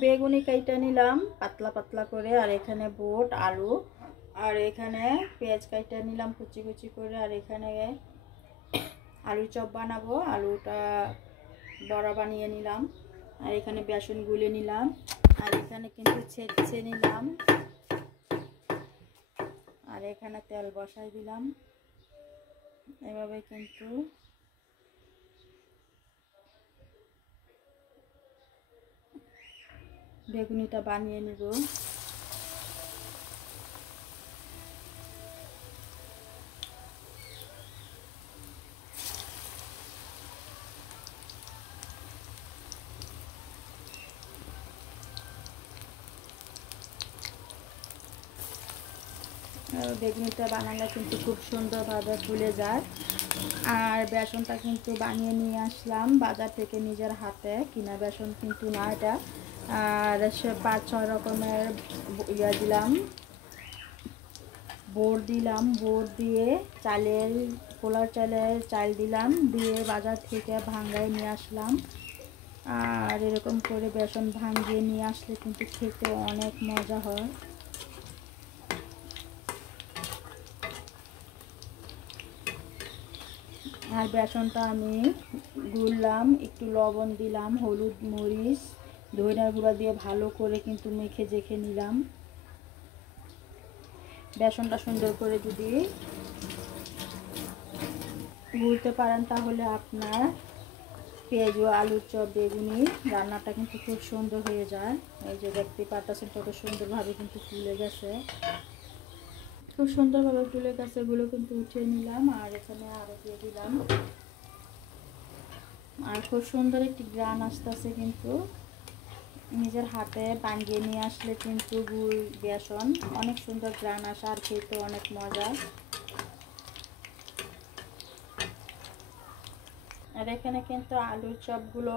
বেগুনি কাইটা নিলাম পাতলা পাতলা করে, আর এখানে বুট আলু, আর এখানে পেঁয়াজ কাইটা নিলাম কুচি কুচি করে, আর এখানে আলু চপ বানাবো, আলুটা বড়া বানিয়ে নিলাম, আর এখানে বেসন গুলে নিলাম, আর এখানে কিন্তু ছেঁচে নিলাম, আর এখানে তেল বসাই দিলাম। এভাবে কিন্তু বেগুনিটা বানিয়ে নেব। বেগুনিটা বানালে কিন্তু খুব সুন্দরভাবে ফুলে যায়। আর বেসনটা কিন্তু বানিয়ে নিয়ে আসলাম বাজার থেকে, নিজের হাতে কিনা বেসন কিন্তু না এটা। আর 5-6 রকমের দিলাম, বোর দিলাম, বোর দিয়ে চালের পোলার চালের চাল দিলাম, দিয়ে বাজার থেকে ভাঙ্গায় নিয়ে আসলাম। আর এরকম করে বেসন ভাঙিয়ে নিয়ে আসলে কিন্তু খেতে অনেক মজা হয়। আর বেসনটা আমি গুললাম, একটু লবণ দিলাম, হলুদ মরিচ ধনিয়ার গুঁড়া দিয়ে ভালো করে কিন্তু মেখে জেখে নিলাম। বেসনটা সুন্দর করে যদি গুলতে পারেন তাহলে আপনার পেঁয়াজ ও আলুর চপ বেগুনি রান্নাটা কিন্তু খুব সুন্দর হয়ে যায়। এই যে দেখতে পাচ্ছেন কত সুন্দরভাবে কিন্তু ফুলে গেছে, খুব সুন্দরভাবে ফুলে গেছে। এগুলো কিন্তু উঠিয়ে নিলাম, আর এখানে আরও দিয়ে দিলাম। আর খুব সুন্দর একটি গ্রান আসতেছে, কিন্তু নিজের হাতে বানিয়ে নিয়ে আসলে কিন্তু গুড় বেসন অনেক সুন্দর গ্রান আসে, আর খেতে অনেক মজা। আর এখানে কিন্তু আলুর চপগুলো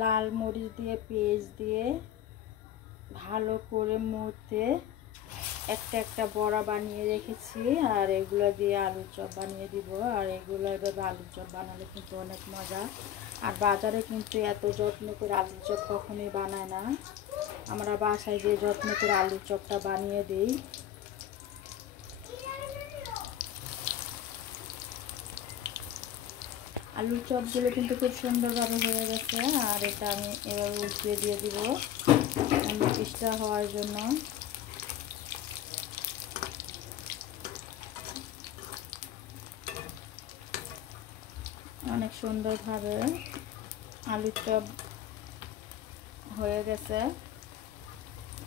লাল মরিচ দিয়ে পেঁয়াজ দিয়ে ভালো করে মধ্যে একটা একটা বড়া বানিয়ে রেখেছি, আর এগুলো দিয়ে আলুর চপ বানিয়ে দিব। আর এগুলো এভাবে আলুর চপ বানালে কিন্তু অনেক মজা। আর বাজারে কিন্তু এত যত্ন করে আলুর চপ কখনোই বানায় না, আমরা বাসায় যে যত্ন করে আলুর চপটা বানিয়ে দিই। আলুর চপগুলো কিন্তু খুব সুন্দরভাবে হয়ে গেছে, আর এটা আমি এভাবে উল্টিয়ে দিয়ে দিব অন্য পিসটা হওয়ার জন্য। অনেক সুন্দরভাবে আলুর চপ হয়ে গেছে,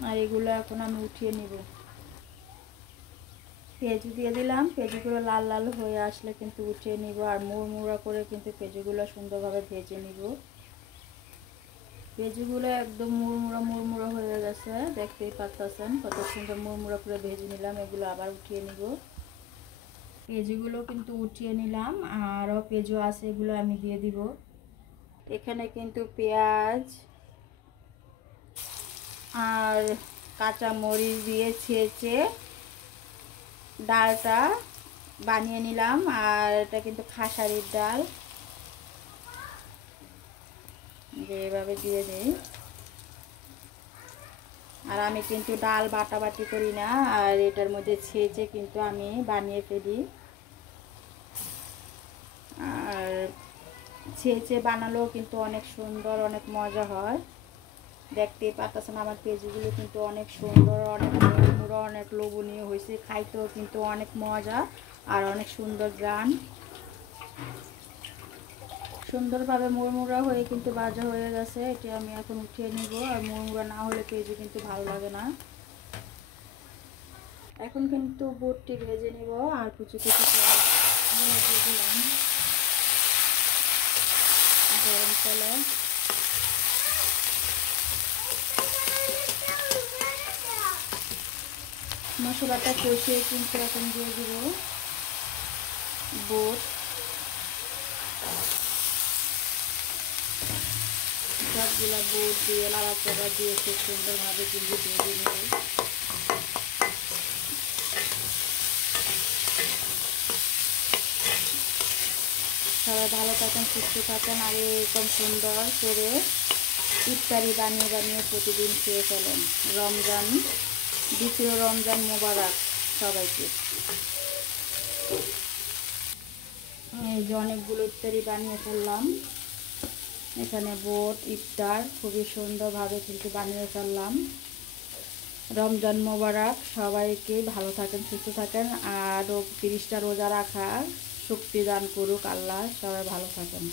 আর এগুলো এখন আমি উঠিয়ে নিব। পেঁয়াজু দিয়ে দিলাম, পেঁয়াজুগুলো লাল লাল হয়ে আসলে কিন্তু উঠিয়ে নিব, আর মুড়মুড়া করে কিন্তু পেঁয়াজুগুলো সুন্দরভাবে ভেজে নিব। পেঁয়াজুগুলো একদম মুড়মুড়া হয়ে গেছে, দেখতেই পাচ্ছেন কত সুন্দর মুড়মুড়া করে ভেজে নিলাম। এগুলো আবার উঠিয়ে নিব। পেঁয়াজুগুলো কিন্তু উঠিয়ে নিলাম, আরও পেঁয়াজু আছে, এগুলো আমি দিয়ে দিব। এখানে কিন্তু পেঁয়াজ আর কাঁচা মরিচ দিয়ে ছেঁচে ডালটা বানিয়ে নিলাম, আর এটা কিন্তু খাসারির ডাল, এভাবে দিয়ে দিই। আর আমি কিন্তু ডাল বাটাবাটি করি না, আর এটার মধ্যে ছেঁচে কিন্তু আমি বানিয়ে ফেলি। আর ছেঁচে বানালেও কিন্তু অনেক সুন্দর, অনেক মজা হয়। দেখতেই পাচ্ছেন আমার পেঁয়াজগুলো কিন্তু অনেক সুন্দর, অনেক মুড়মুড়ো, অনেক লোভনীয় হয়েছে, খাইতেও কিন্তু অনেক মজা আর অনেক সুন্দর গ্রান। সুন্দরভাবে মুড়মুড়া হয়ে কিন্তু ভাজা হয়ে গেছে, এটি আমি এখন উঠিয়ে নিব। আর মুড়মুড়া না হলে পেঁয়াজু কিন্তু ভালো লাগে না। এখন কিন্তু বুটটি ভেজে নিব, আর কুচি কুচি দিয়ে দিলাম গরম তেলে। মশলাটা কষিয়ে কিন্তু এখন দিয়ে দিব বুট, সবগুলা বুট দিয়ে নাড়াচাড়া দিয়ে খুব সুন্দরভাবে কিন্তু ভেজে নেব। সবাই ভালো থাকেন, সুস্থ থাকেন, আর এরকম সুন্দর করে ইফতারি বানিয়ে বানিয়ে প্রতিদিন খেয়ে ফেলেন। রমজান, দ্বিতীয় রমজান মোবারক সবাইকে। এই যে অনেকগুলো ইফতারি বানিয়ে ফেললাম। এখানে বোট ইফতার খুবই সুন্দরভাবে কিন্তু বানিয়ে ফেললাম। রমজান মোবারক সবাইকে। ভালো থাকেন, সুস্থ থাকেন, আর 30টা রোজা রাখার শক্তি দান করুক আল্লাহ। সবাই ভালো থাকেন।